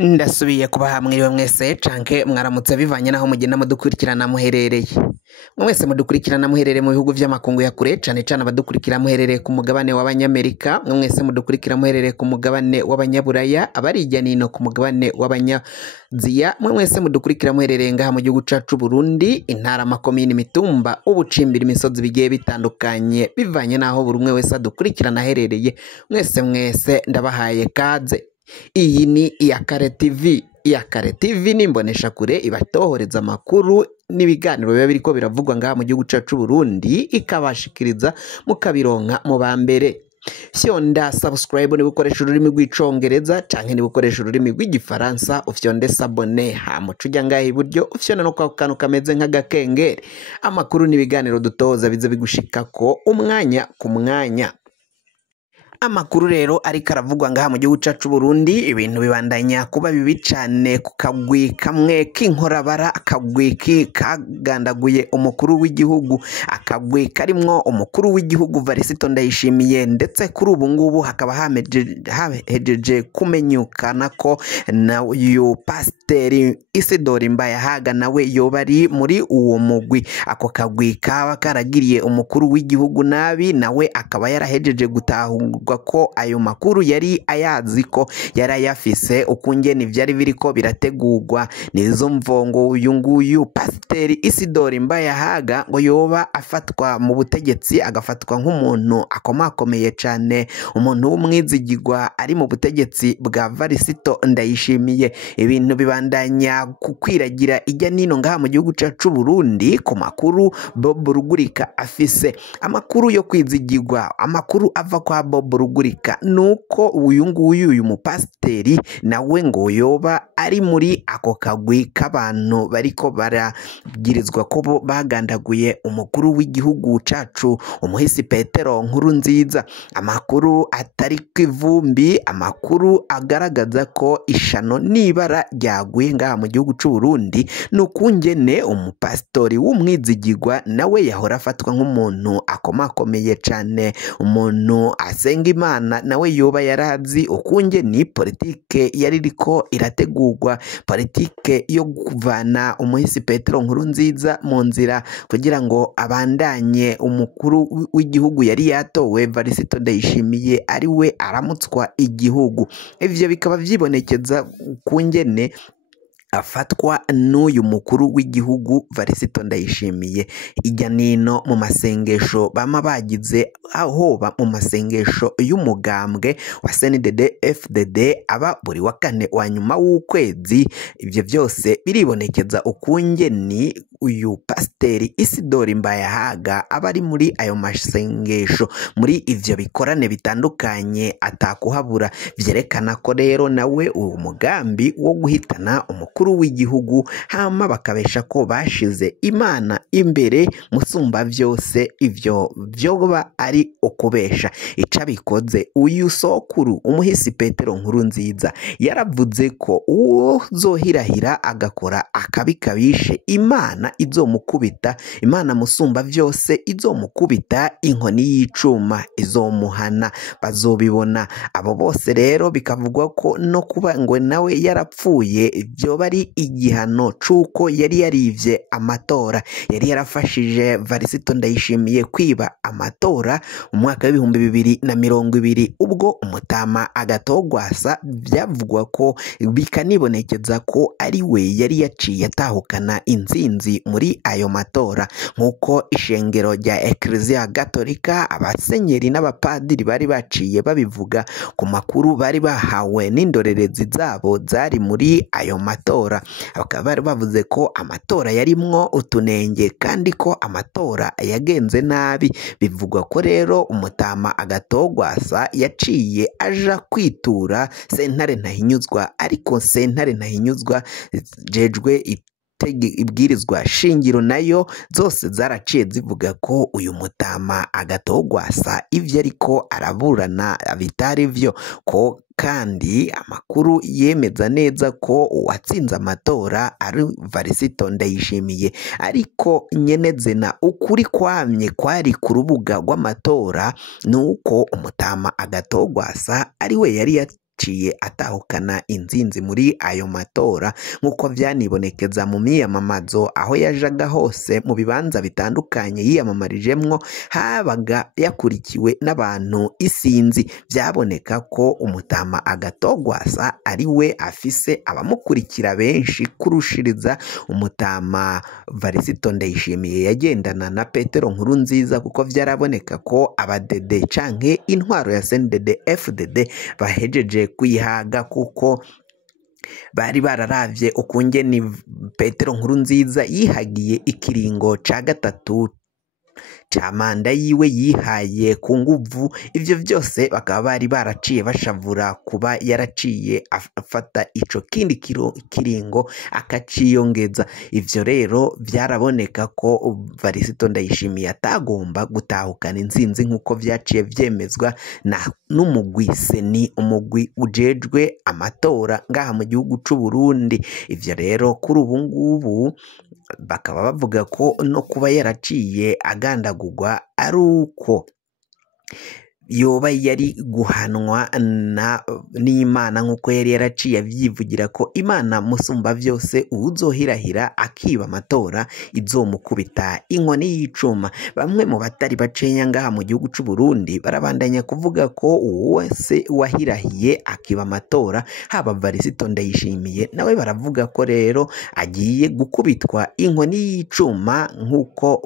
Ndasubiye kubaha mwiriwe mwese canke mwaramutse bivanye naho mugenda mudukurikirana muherereye. Mwese mudukurikirana muherereye mu bihugu vy'amakungu ya kure cane cane abadukurikira muherereye ku mugabane w'abanyamerika, mwese mudukurikira muherereye ku mugabane w'abanyaburaya, abarijya nino ku mugabane w'abanyaziya, mwese mudukurikira muherereye ngaha mu gihugu cacu Burundi, intara makomine mitumba ubucimbira imisozi bigiye bitandukanye bivanye naho buri umwe wese adukurikirana aherereye. Mwese ndabahaye kaze. Iyi ni Iyakare TV. Iyakare TV ni imbonesha kure ibatohoreza amakuru n'ibiganiro biba biriko biravugwa ngaha mu gihugu cacu Burundi, ikabashikiriza mukabironka mu bambere. Fyonda subscribe ni bukoresha ururimi rw'icongereza canke ni bukoresha ururimi rw'igifaransa, ufyonde sabone hamuca ujya ngaha iburyo, ufyonde no kwa kantu kameze nk'agakengeri. Amakuru n'ibiganiro dutoza bize bigushikako umwanya ku mwanya. Amakuru rero ariko aravugwa ngaha mu gihugu cacu Burundi, ibintu bibandanya kuba bibi cane ku kagwi kamwe k'inkorabara, akagwi kagandaguye umukuru w'igihugu, akagwi karimwo umukuru w'igihugu Varisito Ndayishimiye, ndetse kuri ubu ngubu hakaba hahejeje kumenyukana ko na uyu Pasitori Isidori Mbayahaga nawe yoba ari muri uwo mugwi. Ako kagwi kaba karagiriye umukuru w'igihugu nabi, nawe akaba yarahejeje gutahurwa ko ayo makuru yari ayazi ko yarayafise ukungene ivyari biriko birategurwa. Nizo mvongo uyu nguyu Pasitori Isidori Mbayahaga ngo yoba afatwa mu butegetsi, agafatwa nk'umuntu akomakomeye cane, umuntu w'umwizigirwa ari mu butegetsi bwa Varisito Ndayishimiye. Ibintu bibandanya kukwiragira ijya nino ngaha mu gihugu cacu Burundi ku makuru Bob Rugurika afise. Amakuru yo kwizigirwa, amakuru ava kwa Bob Rugurika nuko uyu nguyu uyu mupasiteri nawe ngo yoba ari muri ako kagwi k'abantu bariko baragirizwa ko bagandaguye umukuru w'igihugu cacu umuhisi Petero Nkurunziz. Amakuru atari kw'ivumbi, amakuru agaragaza ko ishano n'ibara ryaguye ngaha mu gihugu c'u Burundi, nukungene umupasitori w'umwizigirwa nawe yahora afatwa nk'umuntu akomakomeye cane, umuntu asenga Imana, nawe yoba yarazi ukungene politike yari iriko irategurwa, politike yo kuvana umuhisi Petero Nkurunziz mu nzira kugira ngo abandanye umukuru w'igihugu yari yatowe Varisito Ndayishimiye ari we aramutswa igihugu. Ivyo bikaba vyibonekeza kungene afatwa n'uyu mukuru w'igihugu Varisito Ndayishimiye ijya nino mu masengesho bama bagize, aho mu masengesho y'umugambwe wa CNDD FDD aba buri wa kane wa nyuma w'ukwezi. Ivyo byose biribonekeza ukungeni uyu Pasitori Isidori Mbayahaga aba ari muri ayo masengesho, muri ivyo bikorane bitandukanye atakuhabura. Vyerekana ko rero nawe uwo mugambi wo guhitana umukuru w'igihugu hama bakabesha ko bashize Imana imbere musumba vyose, ivyo vyoba ari ukubesha. Ica bikoze uyu sokuru umuhisi Petero Nkurunziz yaravuze ko uwo zohirahira agakora akabikabishe Imana izomukubita, Imana musumba vyose izomukubita inkoni y'icuma izomuhana, bazobibona. Abo bose rero bikavugwa ko no kuba ngo nawe yarapfuye vyoba ari igihano cuko yari yarivye amatora, yari yarafashije Varisito Ndayishimiye kwiba amatora mu mwaka w'ibihumbi 2020, ubwo umutama agatogwasa byavugwa ko bikanibonekeza ko ari we yari yaciye atahukana intsinzi muri ayo matora, nk'uko ishengero rya Eklezia Gatolika, abasenyeri n'abapadiri bari baciye babivuga ku makuru bari bahawe n'indorerezi zabo zari muri ayo matora. Bakaba bari bavuze ko amatora yarimwo utunenge kandi ko amatora yagenze nabi. Bivugwa ko rero umutama agatogwasa yaciye aja kwitura sentare ntahinyuzwa, ariko sentare ntahinyuzwa jejwe ibwirizwa shingiro nayo zose zaraciye zivuga ko uyu mutama agatogwasa ivyo ariko araburana bitari vyo, ko kandi amakuru yemeza neza ko uwatsinze amatora ari Varisito Ndayishimiye, ariko nyenezena ukuri kwamye kwari ku rubuga rw'amatora nuko umutama agatogwasa ari we yari yaciye atahukana inzinzi muri ayo matora nk'uko vyanibonekeza mu miyamamazo aho yajaga hose mu bibanza bitandukanye yiyamamarijemwo habaga yakurikiwe n'abantu isinzi. Vyaboneka ko umutama Agatogwasa ari we afise abamukurikira benshi kurushiriza umutama Varisito Ndayishimiye yagendana na Petero Nkurunziza, kuko vyaraboneka ko abadede canke intwaro ya CNDD FDD bahejeje kuyihaga, kuko bari bararavye ukungene Petero Nkurunziza yihagiye ikiringo ca gatatu ca manda yiwe yihaye ku nguvu. Ivyo vyose bakaba bari baraciye bashavura kuba yaraciye afata ico kindi kiringo akaciyongeza. Ivyo rero vyaraboneka ko Varisito Ndayishimiye atagomba gutahukana intsinzi nk'uko vyaciye vyemezwa n'umugwi seni, umugwi ujejwe amatora ngaha mu gihugu c'u Burundi. Ivyo rero kuri ubu ngubu bakaba bavuga ko no kuba yaraciye agandagurwa ari uko yoba yari guhanwa n'Imana, nk'uko yari yaraciye avyivugira ko Imana musumba vyose uwuzohirahira akiba amatora izomukubita inkoni y'icuma. Bamwe mu batari bacenya ngaha mu gihugu c'u Burundi barabandanya kuvuga ko wese wahirahiye akiba amatora haba Varisito Ndayishimiye nawe baravuga ko rero agiye gukubitwa inkoni y'icuma nk'uko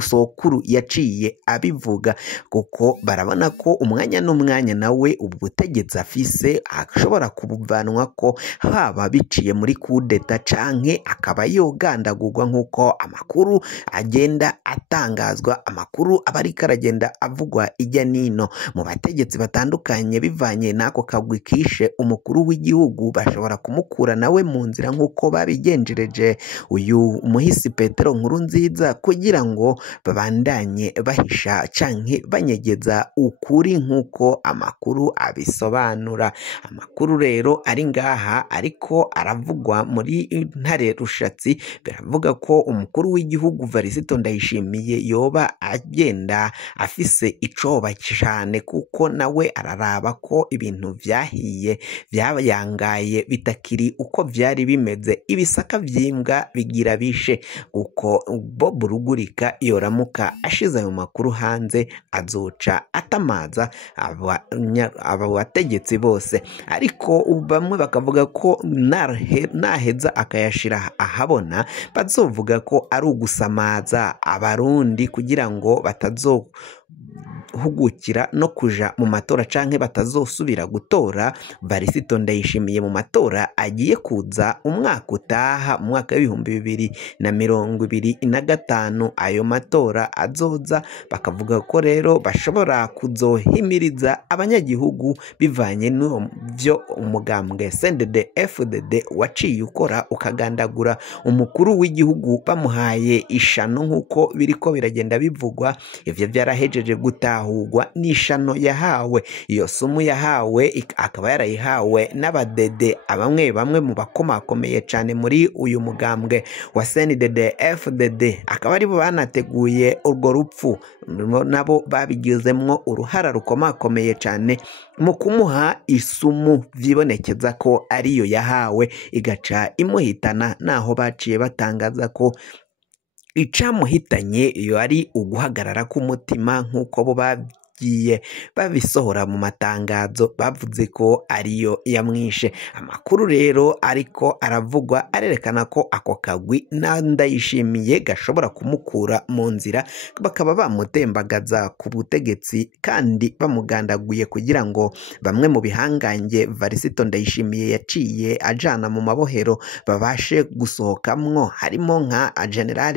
sokuru yaciye abivuga, kuko barabona ko umwanya n'umwanya nawe ubutegetsi afise ashobora kubuvanwa ko haba biciye muri kudeta canke akaba yogandagurwa nk'uko amakuru agenda atangazwa, amakuru aba ariko aragenda avugwa ijya nino mu bategetsi batandukanye. Bivanye n'ako kagwi kishe umukuru w'igihugu bashobora kumukura nawe mu nzira nk'uko babigenjereje uyu muhisi Petero Nkurunziza, kugira ngo babandanye bahisha canke banyegeza ukuri nk'uko amakuru abisobanura. Amakuru rero ari ngaha ariko aravugwa muri ntare rushatsi, biravuga ko umukuru w'igihugu Varisito Ndayishimiye yoba agenda afise icoba cyane, kuko nawe araraba ko ibintu vyahiye vyayangaye bitakiri uko vyari bimeze. Ibisaka vyimbwa bigira bishe, uko Bob Rugurika yoramuka ashize ayo makuru hanze azoca atamaza aba bategetsi bose. Ariko bamwe bakavuga ko naheza akayashira ahabona bazovuga ko ari ugusamaza abarundi kugira ngo hugukira no kuja mu matora canke batazosubira gutora Varisito Ndayishimiye mu matora agiye kuza umwaka utaha, mu mwaka w'2025. Ayo matora azoza bakavuga ko rero bashobora kuzohimiriza abanyagihugu bivanye n'ivyo umugambwe CNDD FDD waciye ukora ukagandagura umukuru w'igihugu bamuhaye ishano nk'uko biriko biragenda bivugwa. Ivyo vyarahejeje gutahurwa n'ishano yahawe. Iyo sumu yahawe akaba yarayihawe n'abadede bamwe mu bakomakomeye cyane muri uyu mugambwe wa CNDD FDD, akaba aribo banateguye urwo rupfu, nabo babigizemwo uruhara rukomakomeye cyane mu kumuha isumu. Vyibonekeza ko ariyo yahawe igaca imuhitana, naho baciye batangaza ko icamuhitanye iyo ari uguhagarara k'umutima nk'uko bo bagiye babisohora mu matangazo, bavuze ko ariyo yamwishe. Amakuru rero ariko aravugwa arerekana ko ako kagwi Ndayishimiye gashobora kumukura mu nzira, bakaba bamutembagaza ku butegetsi kandi bamugandaguye, kugira ngo bamwe mu bihangange Varisito Ndayishimiye yaciye ajana mu mabohero babashe gusohokamwo, harimo nka General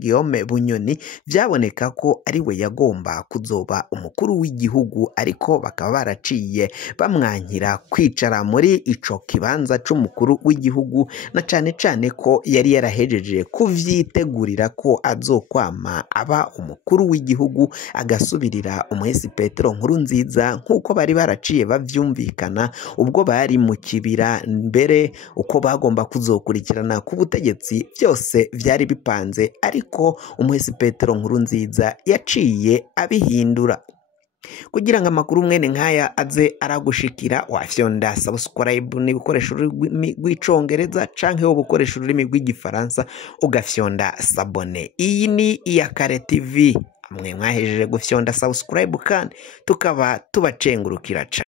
Guillaume Bunyoni. Vyaboneka ko ari we yagomba kuzoba umukuru w'igihugu, ariko bakaba baraciye bamwankira kwicara muri ico kibanza c'umukuru w'igihugu, na cane cane ko yari yarahejeje kuvyitegurira ko azokwama aba umukuru w'igihugu agasubirira umuhisi Petero Nkurunziza, nk'uko bari baraciye bavyumvikana ubwo bari mu kibira. Mbere uko bagomba kuzokurikirana ku butegetsi byose vyari bipanze, ariko umuhisi Petero Nkurunziza yaciye abihindura. kugira ngo amakuru mwene nkaya aze aragushikira wafyonda subscribe ni gukoresha ururimi rw'icongereza canke wo gukoresha ururimi rw'igifaransa ugafyonda sabone. Iyi ni Iyakare TV, mwe mwahejeje gufyonda subscribe kandi tukaba tubacengurukira.